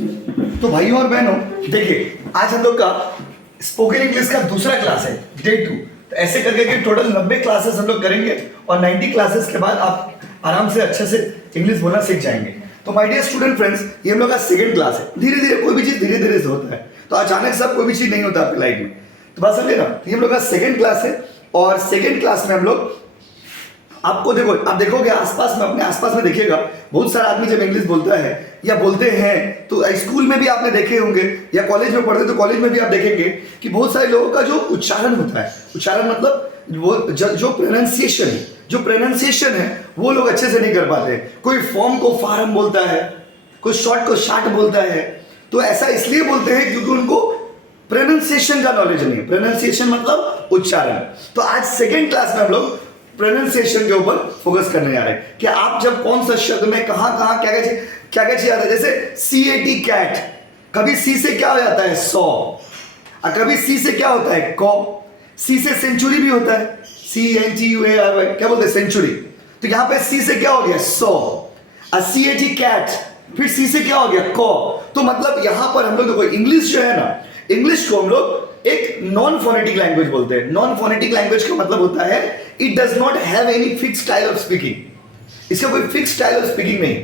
तो भाइयों और बहनों देखिए, आज हम लोग का स्पोकन इंग्लिश का दूसरा क्लास है, डे 2। तो ऐसे करके के टोटल 90 क्लासेस हम लोग करेंगे और 90 क्लासेस के बाद आप आराम से अच्छे से इंग्लिश बोलना सीख जाएंगे। तो माय डियर स्टूडेंट फ्रेंड्स, ये हम लोग का सेकंड क्लास है। धीरे धीरे कोई भी चीज धीरे धीरे से होता है, तो अचानक से कोई भी चीज नहीं होता आपकी लाइफ में। तो बात समझे ना, ये हम लोग का सेकंड क्लास है और सेकंड क्लास में हम लोग आपको देखो, आप देखोगे आसपास में, अपने आसपास में देखिएगा, बहुत सारा आदमी जब इंग्लिश बोलता है या बोलते हैं तो स्कूल में भी आपने देखे होंगे या कॉलेज में पढ़ते तो कॉलेज में भी आप देखेंगे कि बहुत सारे लोगों का जो उच्चारण होता है, उच्चारण मतलब वो जो प्रोनाउंसिएशन है वो लोग अच्छे से नहीं कर पाते। कोई फॉर्म को फार्म बोलता है, कोई शॉर्ट को शार्ट बोलता है। तो ऐसा इसलिए बोलते हैं क्योंकि उनको प्रोनाउंसिएशन का नॉलेज नहीं है। प्रोनाउंसिएशन मतलब उच्चारण। तो आज सेकेंड क्लास में हम लोग प्रोनाउंसिएशन के ऊपर फोकस करने जा रहे हैं कि आप जब कौन सा शब्द में कहां कहां क्या क्या चीज आता है। जैसे CAT कैट, कभी सी से क्या हो जाता है 100 और कभी सी से क्या होता है कौ। सी से सेंचुरी भी होता है, CENTURY, क्या बोलते हैं सेंचुरी। तो यहां पे सी से क्या हो गया 100 और CAT कैट, फिर सी से क्या हो गया कौ। तो मतलब यहां पर हम लोग देखो, इंग्लिश जो है ना, इंग्लिश को हम लोग एक नॉन फोनेटिक लैंग्वेज बोलते हैं। नॉन फोनेटिक लैंग्वेज का मतलब होता है it does not have any fix style of speaking. इसका कोई फिक्स स्टाइल ऑफ स्पीकिंग नहीं।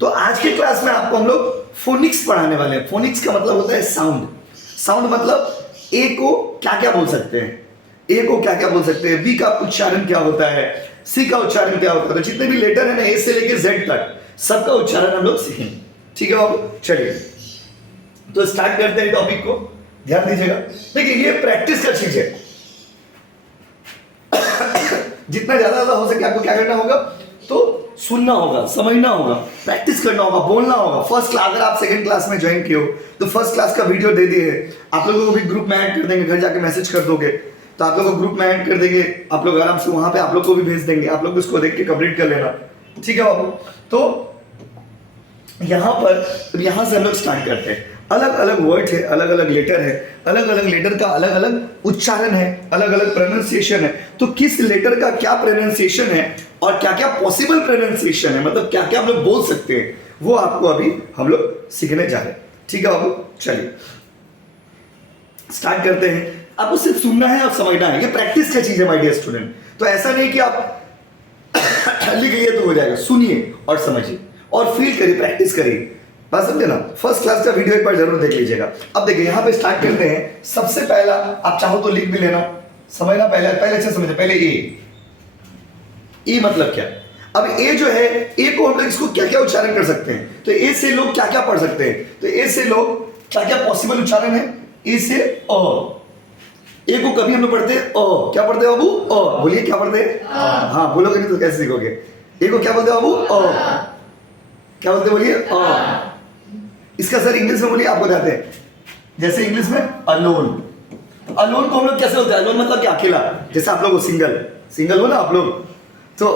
तो आज के क्लास में आपको हम लोग फोनिक्स पढ़ाने वाले हैं। फोनिक्स का मतलब होता है साउंड। साउंड मतलब ए को क्या क्या बोल सकते हैं, ए को क्या क्या बोल सकते हैं, बी का उच्चारण क्या होता है, सी का उच्चारण क्या होता है। तो जितने भी लेटर है ना, ए से लेके जेड तक, सबका उच्चारण हम लोग सीखेंगे। ठीक है बाबू, चलिए तो स्टार्ट करते हैं टॉपिक को। ध्यान दीजिएगा, देखिए ये प्रैक्टिस का चीज है। जितना ज्यादा हो सके आपको क्या करना होगा, तो सुनना होगा, समझना होगा, प्रैक्टिस करना होगा, बोलना होगा। फर्स्ट क्लास, अगर आप सेकंड क्लास में ज्वाइन किए हो तो फर्स्ट क्लास का वीडियो दे दिए है, आप लोगों को भी ग्रुप में ऐड कर देंगे। घर जाके मैसेज कर दोगे तो आप लोगों को ग्रुप में ऐड कर देंगे, आप लोग आराम से वहां पे आप लोग को भी भेज देंगे। आप लोग उसको देख के कंप्लीट कर लेना। ठीक है बाबू, तो यहां पर यहां से हम लोग स्टार्ट करते हैं। अलग अलग वर्ड है, अलग अलग लेटर है, अलग अलग लेटर का अलग अलग उच्चारण है, अलग अलग प्रोनाउंसिएशन है। तो किस लेटर का क्या प्रोनाउंसिएशन है और क्या क्या पॉसिबल प्रोनाउंसिएशन है, मतलब क्या क्या हम लोग बोल सकते हैं, वो आपको अभी हम लोग सीखने जा रहे हैं। ठीक है बाबू, चलिए स्टार्ट करते हैं। आपको सिर्फ सुनना है और समझना है, ये प्रैक्टिस का चीज है माय डियर स्टूडेंट। तो ऐसा नहीं कि आप लिख लिए तो हो जाएगा। सुनिए और समझिए और फील करिए, प्रैक्टिस करिए। बात समझे ना। फर्स्ट क्लास का वीडियो एक बार जरूर देख लीजिएगा। अब देखिए यहाँ पे स्टार्ट करते हैं। सबसे पहला आप चाहो तो लिख भी लेना, समझना। पहले अच्छा समझे। पहले ए मतलब क्या। अब ए जो है, ए को हम लोग इसको क्या क्या उच्चारण कर सकते हैं। तो ए से लोग क्या क्या पढ़ सकते हैं, तो ए से लोग क्या क्या पॉसिबल उच्चारण है। ए से अ, ए को कभी हम लोग पढ़ते हैं अ, क्या पढ़ते हैं बाबू अ, बोलिए क्या पढ़ते हैं। हाँ बोलोगे नहीं तो कैसे सीखोगे। ए को क्या बोलते हैं बाबू अ, क्या बोलते बोलिए अ। इसका सर इंग्लिश में बोलिए, आपको बताते हैं। जैसे इंग्लिश में अलोन, अलोन को हम लोग कैसे बोलते हैं। अलोन मतलब क्या, अकेला। जैसे आप लोग सिंगल हो ना आप लोग, तो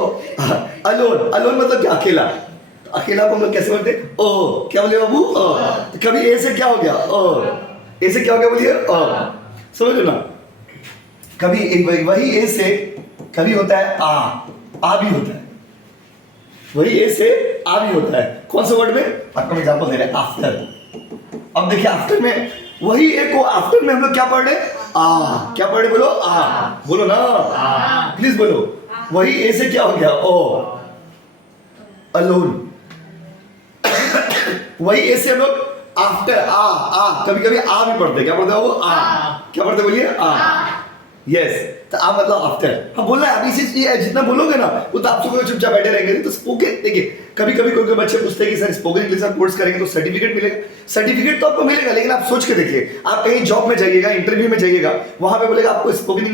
अलोन मतलब क्या, अकेला। तो अकेला को हम लोग कैसे बोलते हैं ओ, क्या बोले बाबू अ। तो कभी ए से क्या हो गया अ, ए से क्या हो गया बोलिए अ। समझ लो ना। कभी वही ए से कभी होता है आ भी होता है। वही ए से आ भी होता है। कौन से वर्ड में, आपको एग्जांपल दे रहे हैं आफ्टर। अब देखिए आफ्टर में, वही ए को आफ्टर में हम लोग क्या पढ़ रहे आ, क्या पढ़ रहे बोलो आ, बोलो ना प्लीज बोलो। वही ए से क्या हो गया ओ, अलोन। वही ए से हम लोग आफ्टर आ कभी कभी आ भी पढ़ते, क्या पढ़ते हो वो आ, क्या पढ़ते बोलिए आ। यस, तो आप मतलब आफ्टर। हाँ बोलना है। अभी इसी जितना बोलोगे ना वो तो आप सबको चुपचाप बैठे रहेंगे। तो स्पोकन देखिए, कभी कभी कोई बच्चे पूछते हैं कि सर स्पोकन इंग्लिश आप कोर्स करेंगे तो सर्टिफिकेट मिलेगा। सर्टिफिकेट तो आपको मिलेगा, लेकिन आप सोच के देखिए, आप कहीं जॉब में जाइएगा, इंटरव्यू में जाइएगा, वहां पे बोलेगा आपको स्पोकन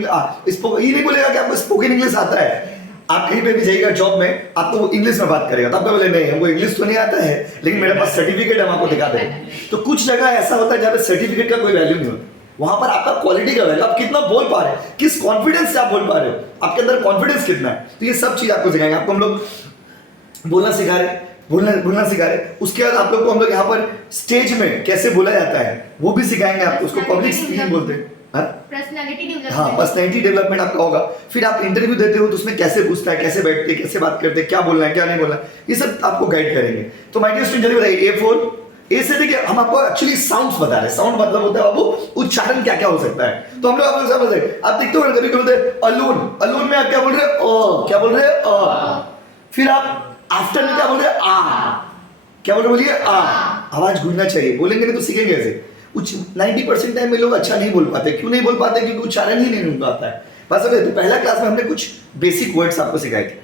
ये नहीं बोलेगा कि आपको स्पोकन इंग्लिश आता है। आप कहीं पे भी जाइएगा जॉब में, आपको वो इंग्लिश में बात करेगा, तब बोले नहीं हमको इंग्लिश तो नहीं आता है, लेकिन मेरे पास सर्टिफिकेट है, हम आपको दिखा दें। तो कुछ जगह ऐसा होता है जहाँ पे सर्टिफिकेट का कोई वैल्यू नहीं होता। वहां पर आपका क्वालिटी का वैल्यू, आप कितना बोल पा रहे हैं, किस कॉन्फिडेंस से आप बोल पा रहे हो, आपके अंदर कॉन्फिडेंस कितना है। तो ये सब चीज आपको सिखाएंगे। आपको हम लोग बोलना सिखा रहे हैं, बोलना सिखा रहे हैं। उसके बाद आप लोग को हम लोग यहाँ पर स्टेज में कैसे बोला जाता है वो भी सिखाएंगे आपको। उसको पब्लिक स्पीकिंग बोलते हैं। पर्सनैलिटी डेवलपमेंट आपका होगा। फिर आप इंटरव्यू देते हो तो उसमें कैसे पूछता है, कैसे बैठते हैं, कैसे बात करते हैं, क्या बोलना है क्या नहीं बोलना है, ये सब आपको गाइड करेंगे। तो माय डियर स्टूडेंट जल्दी बताइए, ए से देखिए हम आपको एक्चुअली साउंड्स बता रहे हैं। साउंड मतलब होता है बाबू उच्चारण क्या क्या हो सकता है। तो हम लोग आपको समझ रहे आप देखते हो कभी बोलते हैं अलोन, अलोन में आप क्या बोल रहे हो क्या बोल रहे हो फिर आप आफ्टर में क्या बोल रहे हैं क्या बोल रहे बोलिए आवाज गूंजना चाहिए, बोलेंगे नहीं तो सीखेंगे कैसे। कुछ 90% टाइम में लोग अच्छा नहीं बोल पाते। क्यों नहीं बोल पाते? क्योंकि उच्चारण ही नहीं उनका आता है। बस अभी तो पहला क्लास में हमने कुछ बेसिक वर्ड्स आपको सिखाए थे,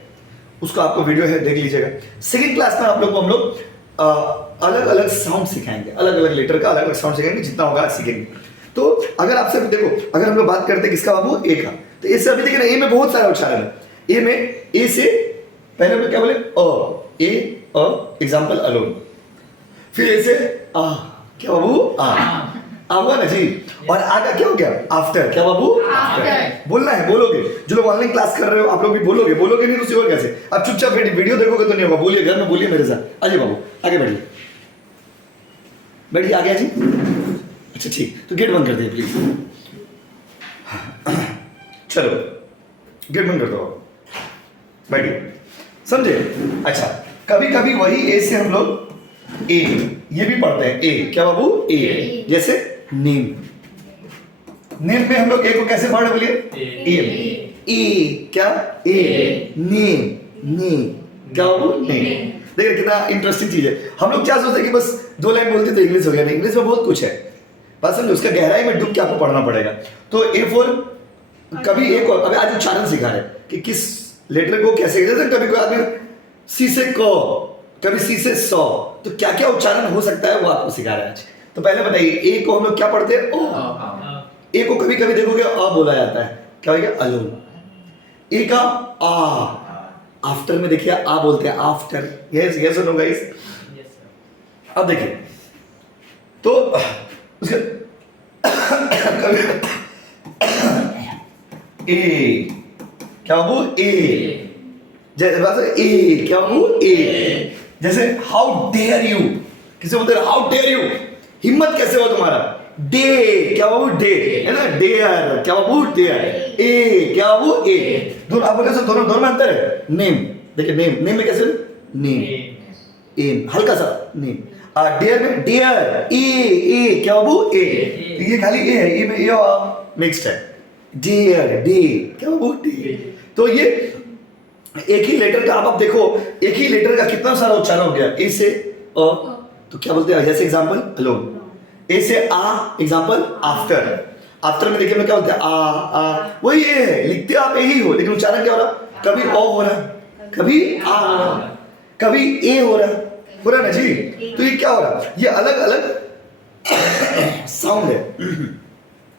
उसको आपको वीडियो है देख लीजिएगा। सेकंड क्लास में आप लोग को हम लोग अलग अलग साउंड सिखाएंगे, अलग अलग लेटर का अलग अलग साउंड सिखाएंगे, जितना होगा आज सीखेंगे। तो अगर आपसे देखो, अगर हम लोग बात करते हैं किसका बाबू ए का, तो ए से अभी देखिए ना ए में बहुत सारा उच्चारण है। ए में ए से पहले हम लोग क्या बोले ए एग्जाम्पल अलोन, फिर ए से क्या बाबू हुआ ना जी। और आ का क्या हो गया आफ्टर, क्या बाबू आफ्टर बोलना है, बोलोगे। जो लोग ऑनलाइन क्लास कर रहे हो आप लोग भी बोलोगे, बोलोगे नहीं तो सीखोगे कैसे। अब चुपचाप वीडियो देखोगे तो नहीं होगा, बोलिए घर में बोलिए मेरे साथ। आइए बाबू आगे बढ़िए, बैठिए। आ गया जी, अच्छा ठीक, तो गेट बंद कर दिए प्लीज। चलो गेट बंद कर दो, बैठिए, समझे। अच्छा कभी कभी वही ए से हम लोग ए ये भी पढ़ते हैं। ए क्या बाबू ए, जैसे नेम, नेम में हम लोग ए को कैसे पढ़ बोलिए ए क्या ए नेम, नेम क्या बाबू नेम। देखिए कितना इंटरेस्टिंग चीज है। हम लोग क्या सोचते हैं कि बस 2 लाइन बोलते तो इंग्लिश हो गया, नहीं, इंग्लिश में बहुत कुछ है। बस समझो उसका गहराई में डूब के आपको पढ़ना पड़ेगा। तो ए फॉर कभी एक और, अभी आज उच्चारण सिखा रहे कि किस लेटर को कैसे, जैसे कभी कोई आदमी सी से क, कभी सी से सौ, तो क्या क्या उच्चारण हो सकता है वो आपको सिखा रहे हैं आज। तो पहले बताइए ए को हम लोग क्या पढ़ते हैं ए को कभी कभी देखोगे बोला जाता है, क्या हो गया अलोन। ए का आफ्टर में देखिए बोलते हैं after, yes yes no guys. अब देखिए तो ए क्या बाबू ए, जैसे ए क्या बाबू ए, जैसे हाउ डेयर यू, किसे बोलते हैं हाउ डेयर यू, हिम्मत कैसे हो तुम्हारा। डे क्या बाबू डे है ना, डेयर क्या बाबू डेयर, ए क्या बाबू ए। दोनों आप बोले दोनों दोनों में अंतर है। नेम देखिए, नेम नेम में कैसे नेम एम हल्का सा नेम, डेयर में डेयर ए क्या बाबू ए, ये खाली ए है, ए में ए मिक्स्ड है। डेयर डे क्या बाबू डे। तो ये एक ही लेटर का आप देखो, एक ही लेटर का कितना सारा उच्चारण हो गया। ए से तो क्या बोलते हैं, जैसे एग्जांपल अलोन। ए से एग्जांपल आफ्टर, आफ्टर में देखिए मैं क्या बोलते हैं वही ए है, लिखते आप ए ही हो, लेकिन उच्चारण क्या हो रहा, कभी हो रहा, कभी हो रहा, कभी ए हो रहा ना जी। तो ये क्या हो रहा, ये अलग अलग साउंड है,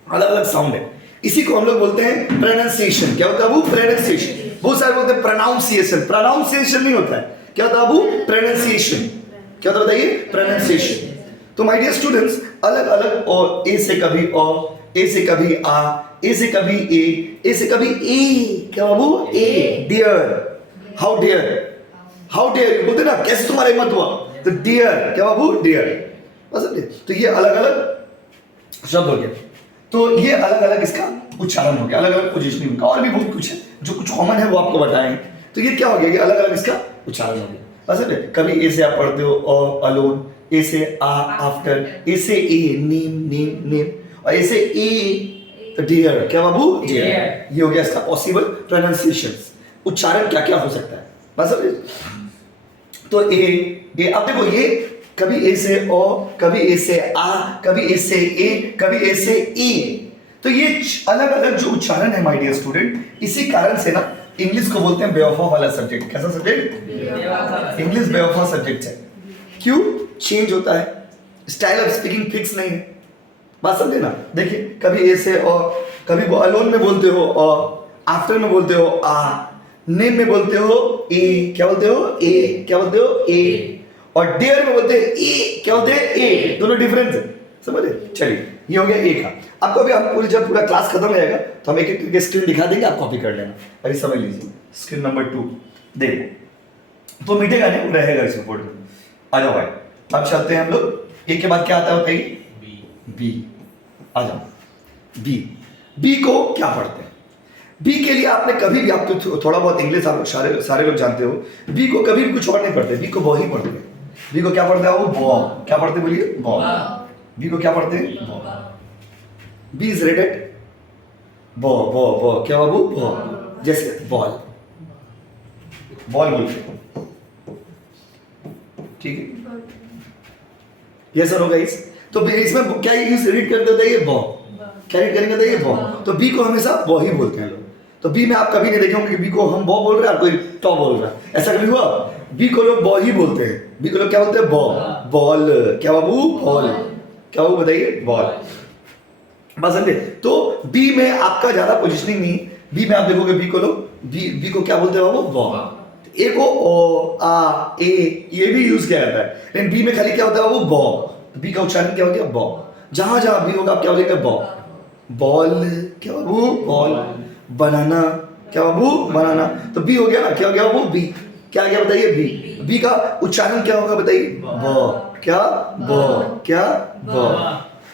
अलग अलग साउंड है। इसी को हम लोग बोलते हैं प्रोनाउंसिएशन। क्या होता है वो प्रोनाउंसिएशन। बहुत सारे बोलते हैं प्रोनाउंसिएशन, प्रोनाउंसिएशन नहीं होता है। क्या होता है वो प्रोनाउंसिएशन, क्या होता है बताइए प्रोनाउंसिएशन। तो माय डियर स्टूडेंट्स अलग अलग और ए से कभी ए से कभी ए से कभी ए से कभी ए, क्या बाबू ए डियर, हाउ डेयर बोलते ना, कैसे तुम्हारा हिम्मत हुआ, तो डियर क्या बाबू डियर। बस तो ये अलग अलग शब्द हो गया। तो ये अलग अलग इसका उच्चारण हो गया, अलग अलग पोजीशनिंग का, और भी बहुत कुछ है जो कुछ कॉमन है वो आपको बताएंगे। तो ये क्या हो गया, ये अलग अलग इसका उच्चारण हो गया। बस कभी ए से आप पढ़ते हो अलोन, ए से आफ्टर, ए से ए नेम नेम नेम, और ए से ए तो डियर क्या बाबू डियर। ये हो गया इसका पॉसिबल प्रोनाउंसिएशंस, उच्चारण क्या क्या हो सकता है। बस तो ए अब देखो ये कभी ए से ओ, कभी ए से कभी ए से ए, कभी ए से ई। तो ये अलग अलग जो उच्चारण है माय डियर स्टूडेंट, इसी कारण से ना इंग्लिश को बोलते हैं बेवफा वाला सब्जेक्ट। कैसा सब्जेक्ट, इंग्लिश बेवफा सब्जेक्ट है। क्यों चेंज होता है, स्टाइल ऑफ स्पीकिंग फिक्स नहीं है। बात समझे ना। देखिए कभी ए से ओ, कभी वो अलोन में बोलते हो आफ्टर में बोलते हो नेम में बोलते हो ए, क्या बोलते हो ए, क्या बोलते हो ए, और डेयर में बोलते हैं ए, क्या बोलते हैं ए। दोनों डिफरेंस है, समझे। चलिए ये हो गया ए का। आपको अभी हम जब पूरा क्लास खत्म हो जाएगा तो हम एक एक करके स्क्रीन दिखा देंगे, आप कॉपी कर लेना। अभी समझ लीजिए स्क्रीन नंबर 2 देखो, तो मिटेगा नहीं, रहेगा इस रिपोर्ट में। आ जाओ भाई, अब चलते हैं हम लोग। ए के बाद क्या आता है बताइए, बी। आ जाओ बी को क्या पढ़ते हैं। बी के लिए आपने कभी भी, आप तो थोड़ा बहुत इंग्लिश आप लोग सारे लोग जानते हो, बी को कभी भी कुछ और नहीं पढ़ते, बी को वही पढ़ते हैं। बी को क्या पढ़ते हैं वो बॉ, क्या पढ़ते बोलिए बॉ, बी को क्या पढ़ते हैं, बी इज रेडेड बॉ बॉ बॉ, क्या बाबू बॉ, जैसे बॉल, बॉल बोलते, ठीक है, यस और नो गाइस। तो इसमें क्या यूज रीड करते होता है, ये बॉ, क्या रीड करेंगे तो ये बॉ, तो बी को हमेशा बॉ ही बोलते हैं लोग। तो बी में आप कभी नहीं देखे होंगे कि बी को हम बॉ बोल रहे हैं और कोई टॉ बोल रहा है, ऐसा कभी हुआ, बी को लोग बॉ ही बोलते हैं, बी को लोग क्या बोलते हैं बॉ, बॉल, क्या बाबू बॉल, क्या बाबू बताइए बॉल, बस समझे। तो बी में आपका ज्यादा पोजिशनिंग नहीं, बी में आप देखोगे बी को लोग बी को क्या बोलते हैं बाबू बॉ, ए को ओ आ ए ये भी यूज किया जाता है, लेकिन बी में खाली क्या होता है बाबू बॉ, बी का उच्चारण क्या होता है बॉ, जहां जहां बी होगा आप क्या बोलेंगे बॉ, बॉल, क्या बाबू बॉल, बनाना, क्या बाबू बनाना, तो बी हो गया ना, क्या हो गया बाबू बी, क्या गया बताइए बी, बी का उच्चारण क्या होगा बताइए बॉ, क्या बॉ, क्या बॉ,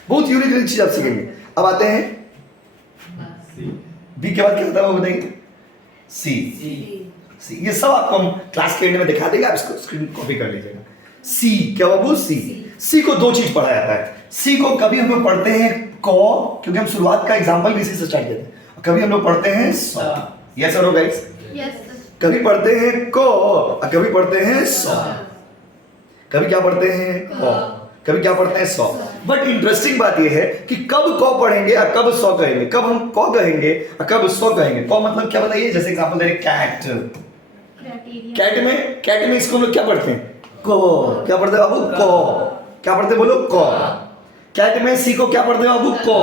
बहुत यूनिक चीज आप सीखेंगे। अब आते हैं बी के बाद क्या होता है वो बताइए सी, सी, ये सब आपको हम क्लास के एंड में दिखा देंगे, आप इसको स्क्रीन कॉपी कर लीजिएगा। सी, क्या बाबू सी, सी को दो चीज पढ़ा जाता है, सी को कभी हम लोग पढ़ते हैं कॉ, क्योंकि हम शुरुआत का एग्जांपल भी इसी से स्टार्ट करते हैं, कभी हम लोग पढ़ते हैं सॉ, यस और नो गाइस, कभी पढ़ते हैं को और कभी पढ़ते हैं सॉ, कभी क्या पढ़ते हैं कॉ, कभी क्या पढ़ते हैं सॉ। बट इंटरेस्टिंग बात यह है कि कब कॉ पढ़ेंगे और कब सॉ कहेंगे, कब हम कॉ कहेंगे और कब सॉ कहेंगे। कॉ मतलब क्या बताइए, जैसे एग्जांपल दे रहे कैट, कैट में इसको हम लोग क्या पढ़ते हैं को, क्या पढ़ते हैं बाबू को, क्या पढ़ते बोलो को, कैट में सी को क्या पढ़ते हैं बाबू को,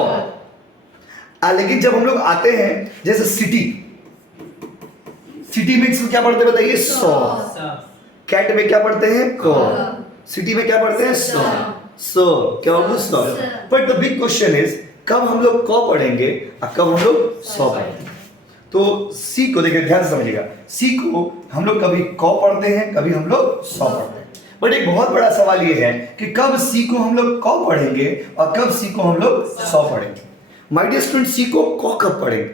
लेकिन जब हम लोग आते हैं जैसे सिटी, सिटी में इसको क्या पढ़ते हैं बताइए सॉ, कैट में क्या पढ़ते हैं को, सिटी में क्या पढ़ते हैं सॉ, सो क्या बाबू saw. But the big question is कब हम लोग को पढ़ेंगे और कब हम लोग सॉ पढ़ेंगे। तो सी को देखिए ध्यान से समझिएगा, सी को हम लोग कभी को पढ़ते हैं कभी हम लोग सॉ पढ़ते हैं, बट एक बहुत बड़ा सवाल ये है कि कब सी को हम लोग को पढ़ेंगे और कब सी को हम लोग सॉ पढ़ेंगे। माय डियर स्टूडेंट, सी को कब पढ़ेंगे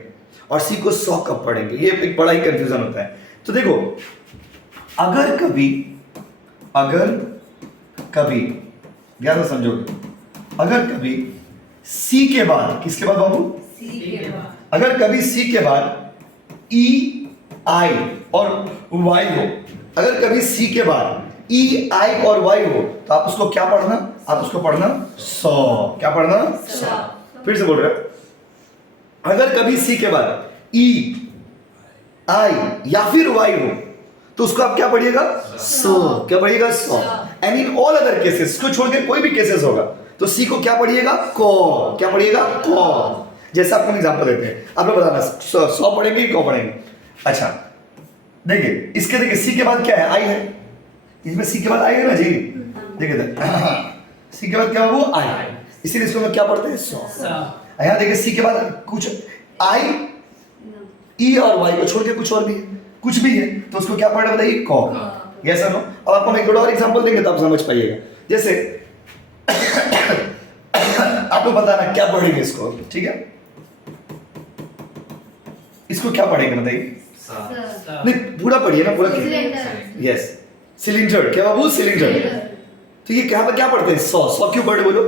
और सी को सॉ कब पढ़ेंगे, ये एक बड़ा ही कंफ्यूजन होता है। तो देखो अगर कभी ध्यान से समझोगे, अगर कभी सी के बाद, किसके बाद बाबू, अगर कभी सी के बाद ई आई और वाई हो, अगर कभी सी के बाद ई आई और वाई हो तो आप उसको क्या पढ़ना, आप उसको पढ़ना सॉ, क्या पढ़ना सॉ। फिर से बोल रहे हैं, अगर कभी सी के बाद ई आई या फिर वाई हो तो उसको आप क्या पढ़िएगा सो, क्या पढ़िएगा so. And in all other cases, इसको छोड़ के कोई भी केसेस होगा तो सी को क्या पढ़िएगा को, क्या पढ़िएगा को। जैसे आपको एग्जांपल देते हैं, आप लोग बताना सो पढ़ेंगे कि को पढ़ेंगे। अच्छा देखिए इसके, देखिए सी के बाद क्या है, आई है, इसमें सी के बाद आई है ना जी, देखिए सी के बाद क्या है वो आई, इसीलिए इसको हम क्या पढ़ते हैं सो। यहाँ देखिए सी के बाद कुछ आई ई और वाई को छोड़ के कुछ और भी है, कुछ भी है तो उसको क्या पढ़ना बताइए को, यस और नो। अब आपको हम एक और एग्जांपल देंगे तो आप समझ पाइएगा। जैसे आप लोग बताना क्या पढ़ेंगे इसको, ठीक है, इसको क्या पढ़ेंगे बताइए, नहीं पूरा पढ़िए ना, पूरा यस सिलेंडर, क्या बाबू सिलेंडर। तो ये क्या क्या पढ़ते हैं सॉ, सॉ क्यों पढ़े बोलो,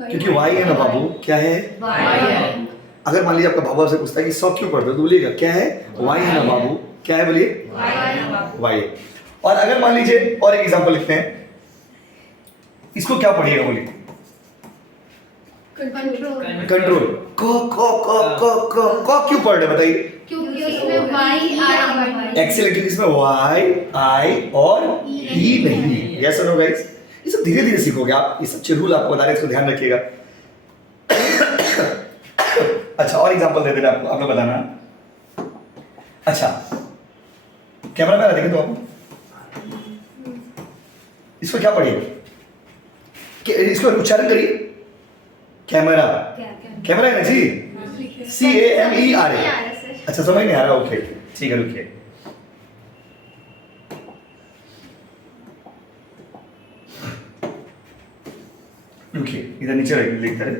क्योंकि वाई है ना बाबू, क्या है वाई। अगर मान लीजिए आपका बाबू आपसे पूछता है कि सॉ क्यों पढ़ते हो तो बोलिएगा क्या है वाई है ना बाबू, क्या है बोलिए वाई। और अगर मान लीजिए और एक एग्जांपल लिखते हैं, इसको क्या पढ़िएगा बोलिए कंट्रोल, को क्यों पढ़ रहे बताइए, क्योंकि उसमें वाई आई, एक्सीलेंट, इसमें वाई आई और ई नहीं। यस और नो गाइस, ये सब धीरे धीरे सीखोगे आप, ये सब रूल आपको बता रहे हैं, इसको ध्यान रखिएगा। अच्छा और एग्जांपल दे देना आपको, आप लोग बताना। अच्छा कैमरा मैन देखें तो आप इसको क्या पढ़िएगा, इसको उच्चारण करिए, कैमरा, कैमरा है ना जी, CAMERA। अच्छा समझ नहीं आ रहा, ओके ठीक है रुकिए। रुकिए इधर नीचे लिखते रहे,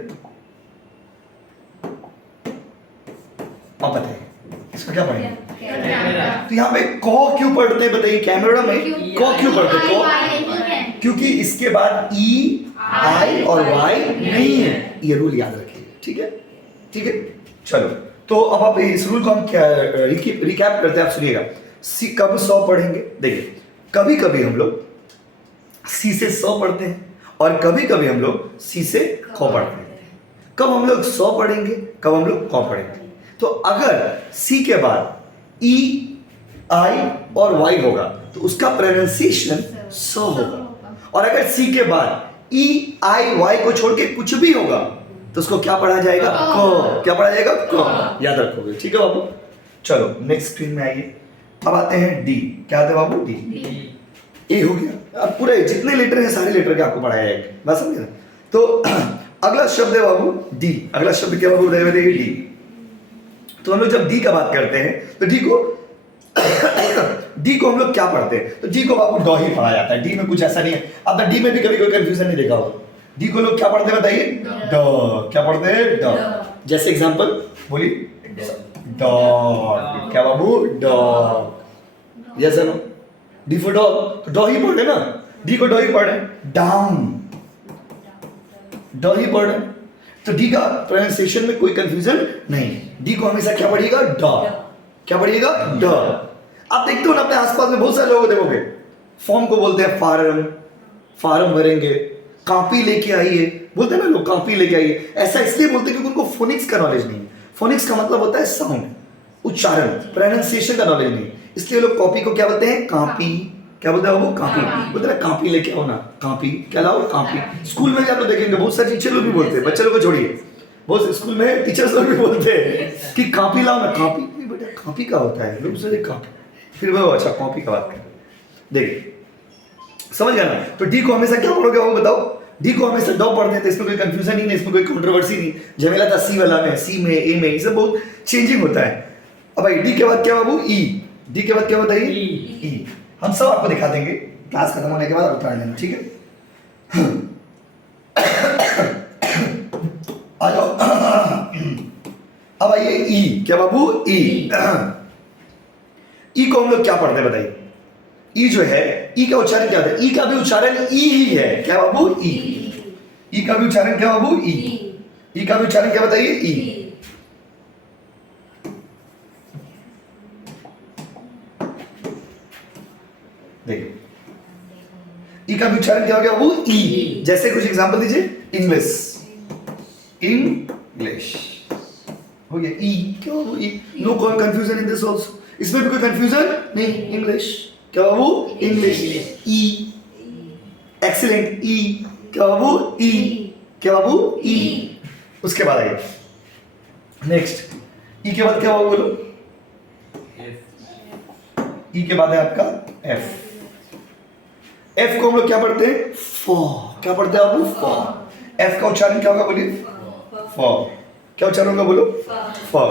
अब बताइए इसको क्या पढ़ेंगे। तो यहाँ पे को क्यों पढ़ते हैं बताइए, कैमरा में को क्यों पढ़ते हैं, को क्योंकि इसके बाद ई आई और वाई नहीं है, ये रूल याद रखिए। ठीक है, ठीक है, चलो। तो अब आप इस रूल को हम क्या रिकैप करते हैं, आप सुनिएगा। सी कब 100 पढ़ेंगे, देखिए कभी कभी हम लोग सी से 100 पढ़ते हैं और कभी कभी हम लोग सी से क पढ़ते हैं। कब हम लोग 100 पढ़ेंगे, कब हम लोग क पढ़ेंगे। तो अगर सी के बाद ई आई और वाई होगा तो उसका प्रोनाउंसिएशन 100 होगा, और अगर सी के बाद ई आई वाई को छोड़ के कुछ भी होगा तो उसको क्या पढ़ा जाएगा, क। क्या पढ़ा जाएगा, क। याद रखोगे, ठीक है बाबू। चलो नेक्स्ट स्क्रीन में आइए। अब आते हैं डी। क्या आते हैं बाबू, डी। ए हो गया, अब पूरे जितने लेटर हैं सारे लेटर के आपको पढ़ाया है, बात समझे ना। तो अगला शब्द है बाबू डी। अगला शब्द क्या बाबू बताइए, डी। तो हम लोग जब डी का बात करते हैं तो डी को हम लोग क्या पढ़ते हैं, तो डी को बाबू ड ही पढ़ा जाता है। डी में कुछ ऐसा नहीं है, अब डी में भी कभी कोई कंफ्यूजन नहीं देखा होगा। डी को लोग क्या पढ़ते हैं बताइए, ड। क्या पढ़ते हैं, ड। जैसे एग्जांपल बोलिए, डॉग। क्या बाबू, dog. Yes no, D for dog, तो ड ही पढ़े ना, डी को ड ही पढ़े। डाउन, ड ही पढ़े। तो डी का प्रोनाउंसिएशन में कोई कंफ्यूजन नहीं, डी को हमेशा क्या पढ़िएगा, ड। क्या पढ़िएगा, ड। आप देखते हो ना अपने आसपास में बहुत सारे लोग देखोगे फॉर्म को बोलते हैं फार्म, फार्म भरेंगे। कॉपी लेके आइए बोलते हैं ना लोग, कॉपी लेके आइए। ऐसा इसलिए बोलते हैं क्योंकि उनको फोनिक्स का नॉलेज नहीं है। फोनिक्स का मतलब होता है साउंड, उच्चारण, प्रोनाउंसिएशन का नॉलेज नहीं, इसलिए लोग कॉपी को क्या बोलते हैं, कॉपी। क्या बोलते हैं वो, कॉपी। बोलते हैं कॉपी लेके आओ ना, कॉपी। क्या लाओ, कॉपी। स्कूल में आप लोग देखेंगे बहुत सारे टीचर लोग भी बोलते हैं, बच्चे लोग को छोड़िए, बहुत स्कूल में टीचर्स लोग भी बोलते हैं कि कॉपी लाओ ना। कॉपी नहीं बेटा, कॉपी का होता है, लोग सोचते कॉपी, फिर वो अच्छा कॉपी का बात करें। देखिए समझ गया ना। तो डी को हमेशा क्या पढ़ोगे वो बताओ, डी को हमेशा ड पढ़ते हैं, तो इसमें कोई कंफ्यूजन ही नहीं, इसमें कोई कंट्रोवर्सी नहीं। झमेला था सी वाला में, सी में, ए में, ये सब बहुत चेंजिंग होता है। अब भाई डी के बाद क्या बाबू, ई। डी के बाद क्या बताइए, ई। हम सब आपको दिखा देंगे क्लास खत्म होने के बाद, उतार लेना, ठीक है। आ जाओ। अब आइए ई। क्या बाबू, ई। ई को हम लोग क्या पढ़ते हैं बताइए। ई जो है, ई का उच्चारण क्या होता है, ई का भी उच्चारण ई ही है। क्या बाबू, ई। ई का भी उच्चारण क्या बाबू, ई। ई का भी उच्चारण क्या बताइए, ई। देखिए ई का भी उच्चारण क्या हो गया, वो ई। जैसे कुछ एग्जांपल दीजिए, इंग्लिश, इंग्लिश हो गया, ई। क्या हो, E. No confusion in this also, इसमें भी कोई कंफ्यूजन नहीं। इंग्लिश, क्या बाबू, इंग्लिश। ई, एक्सीलेंट, ई। क्या बाबू, ई। क्या बाबू, ई। उसके बाद आइए नेक्स्ट, ई के बाद क्या बाबू बोलो, ई के बाद है आपका एफ। एफ को हम लोग क्या पढ़ते हैं, फॉ। क्या पढ़ते हैं आप, फॉ। एफ का उच्चारण क्या होगा बोलिए, फॉ। क्या उच्चारण होगा बोलो, फॉ।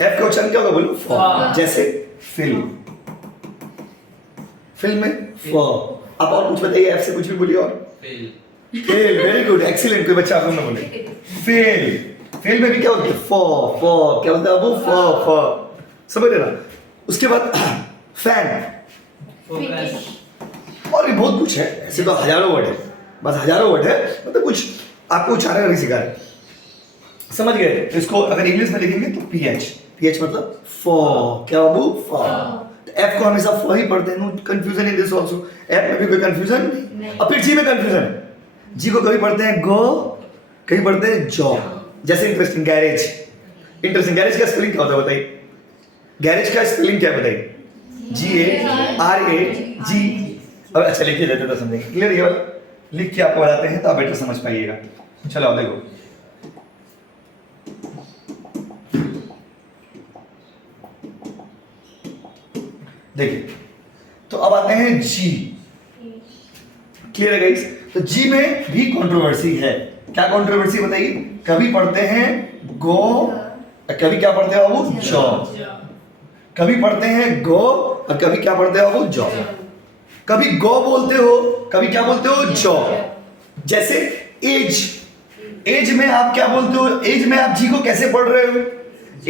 एफ का उच्चारण क्या होगा बोलो, फॉ। जैसे फिल्म, फिल्म में फॉ। आप और कुछ बताइए, एफ से कुछ भी बोलिए। और फेल, वेरी गुड, एक्सीलेंट। कोई बच्चा आप ना बोले फेल। फेल में भी क्या होता है, फॉ, फॉ। क्या होता है वो, फॉ, फॉ। समझ रहे ना। उसके बाद फैन, और भी बहुत कुछ है, ऐसे तो हजारों वर्ड है, बस हजारों वर्ड है, मतलब कुछ आपको उच्चारण नहीं सिखा रहे, समझ गए। तो इसको अगर इंग्लिश में लिखेंगे तो पीएच, पीएच मतलब फॉ। क्या बाबू, फॉ। एफ को हमेशा फॉ ही पढ़ते हैं, no confusion in this also. F में भी कोई कंफ्यूजन नहीं। और फिर जी में कंफ्यूजन है, जी को कभी पढ़ते हैं गो, कभी पढ़ते हैं जॉ। जैसे इंटरेस्टिंग, गैरेज। इंटरेस्टिंग, गैरेज का स्पेलिंग क्या होता है बताइए, गैरेज का स्पेलिंग क्या बताइए, GARAG। अब अच्छा लिख के देते तो समझेंगे, क्लियर। ये वाला लिख के आपको बताते हैं तो आप बेटर समझ पाइएगा। चलो देखो, देखिए तो अब आते हैं जी। क्लियर है गाइस। तो जी में भी कंट्रोवर्सी है। क्या कंट्रोवर्सी बताइए, कभी पढ़ते हैं गो, कभी क्या पढ़ते हैं बाबू, जॉ। कभी पढ़ते हैं गो और कभी क्या पढ़ते हो बाबू, जॉ। कभी गो बोलते हो, कभी क्या बोलते हो, जॉ। जैसे एज, एज में आप क्या बोलते हो, एज में आप जी को कैसे पढ़ रहे हो,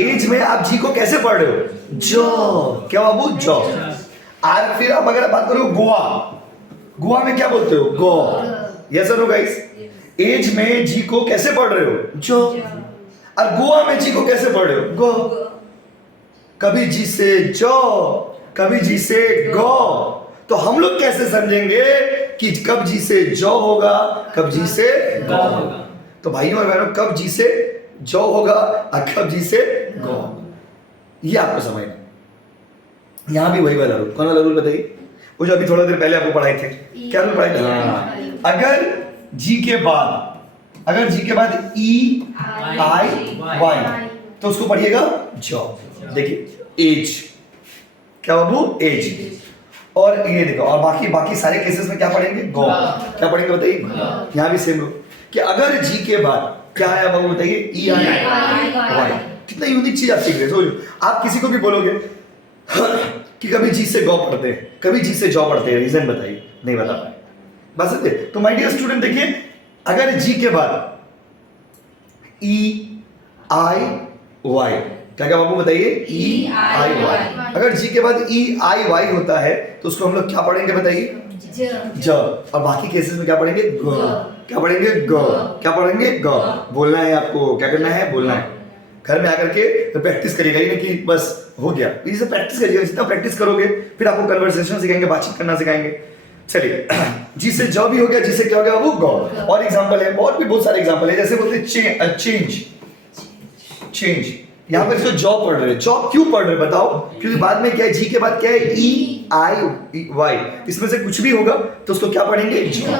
एज में आप जी को कैसे पढ़ रहे हो, जॉ। क्या बाबू, जॉ। और फिर आप अगर बात करो गोवा, गोवा में क्या बोलते हो? गो। यस और नो गाइस? एज में जी को कैसे पढ़ रहे हो? जो। और गोवा में जी को कैसे पढ़ रहे हो? गो। कभी जी से जो, कभी जी से गो। तो हम लोग कैसे समझेंगे कि कब जी से जो होगा, कब जी से गो होगा? तो भाइयों और बहनों, कब जी से जो होगा और कब जी से गो होगा, ये आपको समझना। यहां भी वही वाला रूल। कौन वाला रूल बताइए? वो जो अभी थोड़ा देर पहले आपको पढ़ाए थे। क्या रूल पढ़ाए थे? हाँ, अगर जी के बाद ई आई वाई तो उसको पढ़िएगा जॉब। देखिए एज, क्या बाबू? एज। और ये देखो, और बाकी सारे केसेस में क्या पढ़ेंगे? गो। क्या पढ़ेंगे बताइए? यहाँ भी सेम रूल कि अगर जी के बाद क्या आया बाबू बताइए? ई आई वाई। कितना यूनिक चीज आप सीख रहे हो। आप किसी को भी बोलोगे कि कभी जी से गो पढ़ते हैं, कभी जी से जॉ पढ़ते हैं, रीजन बताइए, नहीं बता पाए। बस इतने। तो माय डियर स्टूडेंट देखिए, अगर जी के बाद ई आई वाई, क्या क्या बाबू बताइए? ई आई वाई। अगर जी के बाद ई आई वाई होता है तो उसको हम लोग क्या पढ़ेंगे बताइए? ज। और बाकी केसेस में क्या पढ़ेंगे? ग। क्या पढ़ेंगे? ग। क्या पढ़ेंगे? ग। बोलना है आपको, क्या करना है? बोलना है। घर में आकर के तो प्रैक्टिस करिएगा, ये नहीं कि बस हो गया। इसे प्रैक्टिस करिएगा, जितना प्रैक्टिस करोगे फिर आपको कन्वर्सेशन सिखाएंगे, बातचीत करना सिखाएंगे। चलिए, जी से जॉ भी हो गया, जी से क्या हो गया बाबू? गो। और एग्जांपल है, और भी बहुत सारे एग्जांपल है, जैसे बोलते हैं चेंज। यहाँ पर इसको जॉब पढ़ रहे हैं। जॉब क्यों पढ़ रहे हैं बताओ? क्योंकि बाद में क्या है? जी के बाद क्या है? ई आई वाई। इसमें से कुछ भी होगा तो उसको क्या पढ़ेंगे? जॉब।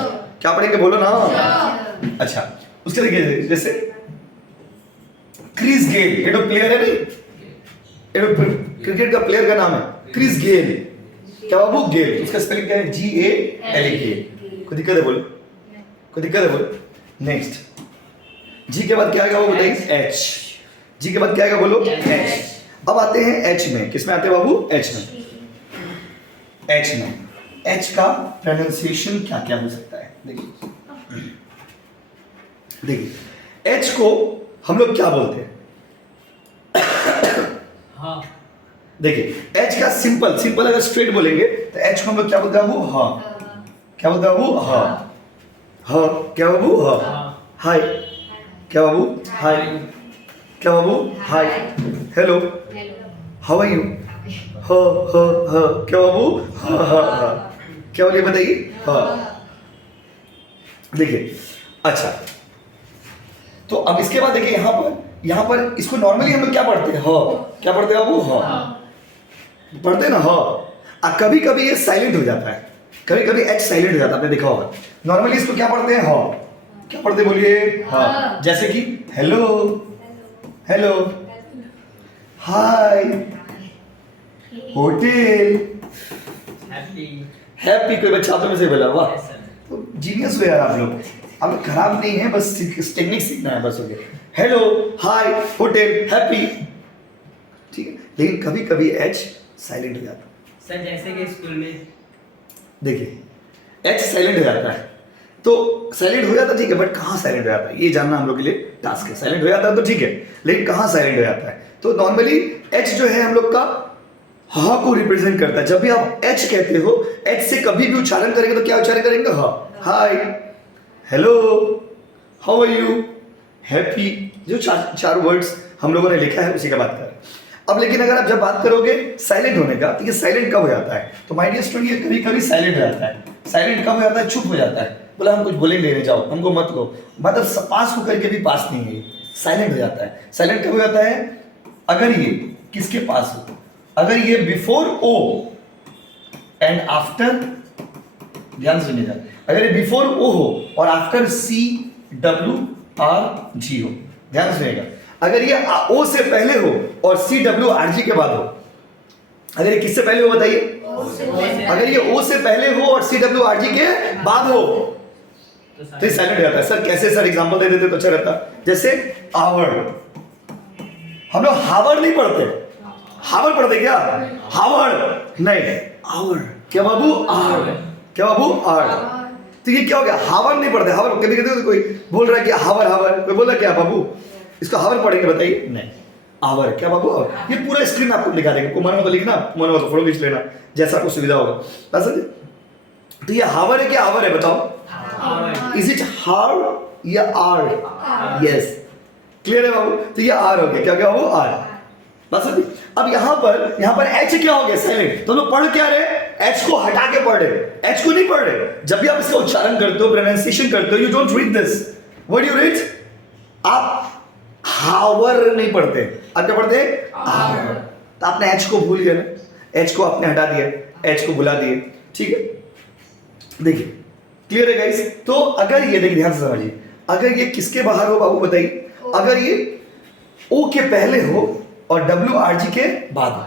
क्या पढ़ेंगे बोलो ना? अच्छा, उसके देखिए, जैसे क्रिस गेल, ये तो प्लेयर है नहीं, ये तो क्रिकेट का प्लेयर का नाम है क्रिस गेल। क्या बाबू? गेल। उसका स्पेलिंग क्या है? जी ए एल ए के। कोई दिक्कत है बोलो? कोई दिक्कत है बोलो? नेक्स्ट, जी के बाद क्या आएगा वो बताइए? एच। जी के बाद क्या आएगा बोलो? एच। अब आते हैं एच में। किस में आते हैं बाबू? एच में। एच में एच का प्रोनाउंसिएशन क्या क्या हो सकता है? देखिए एच को हम लोग क्या बोलते हैं? हाँ। देखिए एच का सिंपल अगर स्ट्रेट बोलेंगे तो एच को हम लोग क्या बोलते हैं बाबू? हाँ। क्या बोलते हैं बाबू? हाँ। हाँ। क्या बाबू? हाँ। हाय। क्या बाबू? हाय। क्या बाबू? Hi. Hello. How are you? क्या बाबू? हाँ। क्या बोलिए बताइए? हाँ। देखिए, अच्छा, तो अब इसके बाद देखिए यहाँ पर इसको नॉर्मली हम लोग क्या पढ़ते हैं? हाँ। क्या पढ़ते हैं बाबू? हाँ। पढ़ते हैं ना? हाँ। और कभी कभी ये साइलेंट हो जाता है, कभी कभी एच साइलेंट हो जाता है, आपने देखा होगा। नॉर्मली इसको क्या पढ़ते हैं? हाँ। क्या पढ़ते बोलिए? हाँ। जैसे कि हेलो, हेलो, हाय, होटल, हैप्पी। कोई बच्चा आप में से बोला? वाह, तो जीनियस हो यार आप लोग। अब खराब नहीं है, बस टेक्निक सीखना है, बस हो गया। हेलो, हाय, होटल, हैप्पी, ठीक है। लेकिन कभी कभी एच साइलेंट हो जाता है सर, जैसे कि स्कूल में देखिए एच साइलेंट हो जाता है। तो साइलेंट हो जाता है, ठीक है, बट कहाँ साइलेंट हो जाता है ये जानना हम लोग के लिए टास्क है। साइलेंट हो जाता है तो ठीक है, लेकिन कहाँ साइलेंट हो जाता है? तो नॉर्मली एच जो है हम लोग का हा को रिप्रेजेंट करता है। जब भी आप एच कहते हो, एच से कभी भी उच्चारण करेंगे तो क्या उच्चारण करेंगे? हा। Hi, hello, how are you, happy. जो चार वर्ड्स हम लोगों ने लिखा है उसी का बात कर रहे हैं। अब लेकिन अगर आप जब बात करोगे साइलेंट होने का, तो ये साइलेंट कब हो जाता है? तो माय डियर स्टूडेंट, ये कभी कभी साइलेंट हो जाता है। साइलेंट कब हो जाता है? चुप हो जाता है, बोला हम कुछ बोले लेने जाओ, हमको मत लो, मतलब पास होकर के भी पास नहीं है, साइलेंट हो जाता है। साइलेंट कब हो जाता है? अगर ये किसके पास हो, अगर ये बिफोर ओ एंड आफ्टर, ध्यान सुनिएगा, अगर ये बिफोर ओ हो और after C W R G हो, ध्यान सुनिएगा। अगर ये ओ से पहले हो और सी डब्ल्यू आर जी के बाद हो, अगर ये किससे पहले हो बताइए? अगर ये ओ से पहले हो और सी डब्ल्यू आर जी के बाद हो तो ये साइलेंट हो जाता है। सर कैसे? सर एग्जांपल दे देते तो अच्छा रहता। जैसे आवर, हम लोग हावर नहीं पढ़ते, हावर पढ़ते क्या? हावर नहीं, आवर। क्या बाबू? आर। क्या बाबू? आर। तो ये क्या हो गया? हावर नहीं पढ़ते। हावर कभी कहते कोई बोल रहा है कि हावर, हावर, कोई बोल रहा है क्या बाबू इसको हावर पढ़ेंगे बताइए? नहीं, आवर। क्या बाबू? आवर। ये पूरा स्क्रीन आपको दिखा देंगे, को मन हो तो लिखना, मन हो तो फोटो खींच लेना, जैसा आपको सुविधा होगा। बस तो ये हावर है क्या आवर है बताओ? इज इट हार या आर? यस, क्लियर है बाबू? तो ये आर हो गया, क्या क्या हो? आर। बस अब यहाँ पर एच क्या हो गया? साइलेंट। तो हम लोग पढ़ क्या रहे? एच को हटा के पढ़ रहे, एच को नहीं पढ़ रहे। जब भी आप इसका उच्चारण करते हो, प्रोनाउंसिएशन करते हो, you don't read this. What you read? आप हावर नहीं पढ़ते, आप क्या पढ़ते हैं? हावर। तो आपने एच को भूल गए ना, एच को आपने हटा दिया, एच को भुला दिए, ठीक है? देखिए, क्लियर है गाइस? तो अगर ये देखिए, ध्यान से समझिए, अगर ये किसके बाहर हो बाबू बताइए? अगर ये ओ के पहले हो और डब्ल्यू आर जी के बाद हो।